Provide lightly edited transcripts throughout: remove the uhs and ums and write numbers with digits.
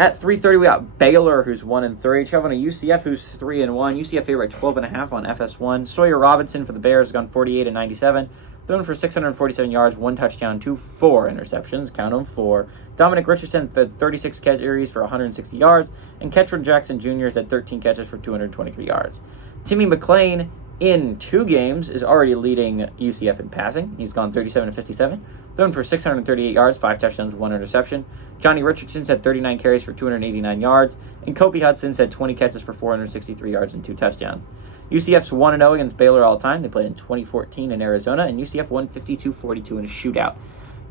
At 3:30, we got Baylor, who's 1-3, traveling to UCF, who's 3-1. UCF favorite 12.5 on FS1. Sawyer Robinson for the Bears, gone 48-97, thrown for 647 yards, 1 touchdown, 4 interceptions. Count them, 4. Dominic Richardson, 36 carries for 160 yards, and Ketron Jackson Jr. is at 13 catches for 223 yards. Timmy McClain, in 2 games, is already leading UCF in passing. He's gone 37-57, thrown for 638 yards, 5 touchdowns, 1 interception. Johnny Richardson's had 39 carries for 289 yards, and Kobe Hudson's had 20 catches for 463 yards and 2 touchdowns. UCF's 1-0 against Baylor all time. They played in 2014 in Arizona, and UCF won 52-42 in a shootout.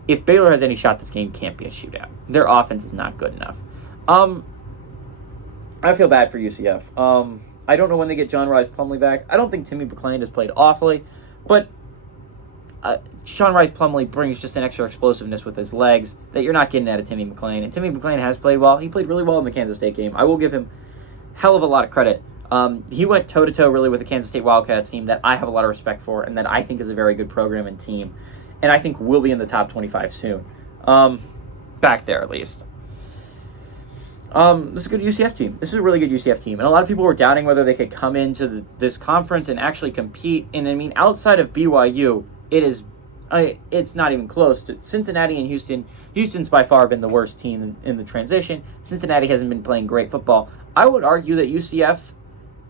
If Baylor has any shot, this game can't be a shootout. Their offense is not good enough. I feel bad for UCF. I don't know when they get John Rice Plumlee back. I don't think Timmy McClain has played awfully, but Sean Rice Plumlee brings just an extra explosiveness with his legs that you're not getting out of Timmy McClain. And Timmy McClain has played well. He played really well in the Kansas State game. I will give him hell of a lot of credit. He went toe-to-toe really with the Kansas State Wildcats team that I have a lot of respect for and that I think is a very good program and team. And I think will be in the top 25 soon. Back there, at least. This is a good UCF team. This is a really good UCF team. And a lot of people were doubting whether they could come into this conference and actually compete. And, I mean, outside of BYU, it's not even close to Cincinnati and Houston. Houston's by far been the worst team in the transition. Cincinnati hasn't been playing great football. I would argue that UCF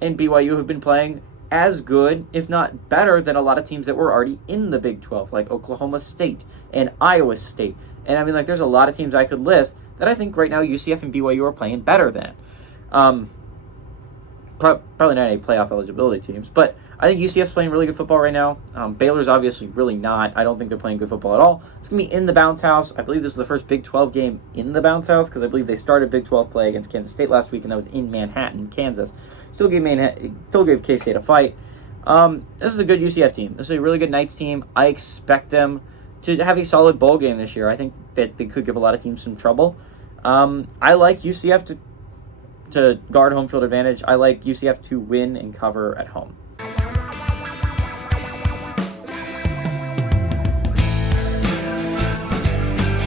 and BYU have been playing as good, if not better, than a lot of teams that were already in the Big 12, like Oklahoma State and Iowa State. And I mean, like, there's a lot of teams I could list that I think right now UCF and BYU are playing better than. Probably not any playoff eligibility teams, but I think UCF's playing really good football right now. Baylor's obviously really not. I don't think they're playing good football at all. It's going to be in the Bounce House. I believe this is the first Big 12 game in the Bounce House because I believe they started Big 12 play against Kansas State last week, and that was in Manhattan, Kansas. Still gave K-State a fight. This is a good UCF team. This is a really good Knights team. I expect them to have a solid bowl game this year. I think that they could give a lot of teams some trouble. I like UCF to guard home field advantage. I like UCF to win and cover at home.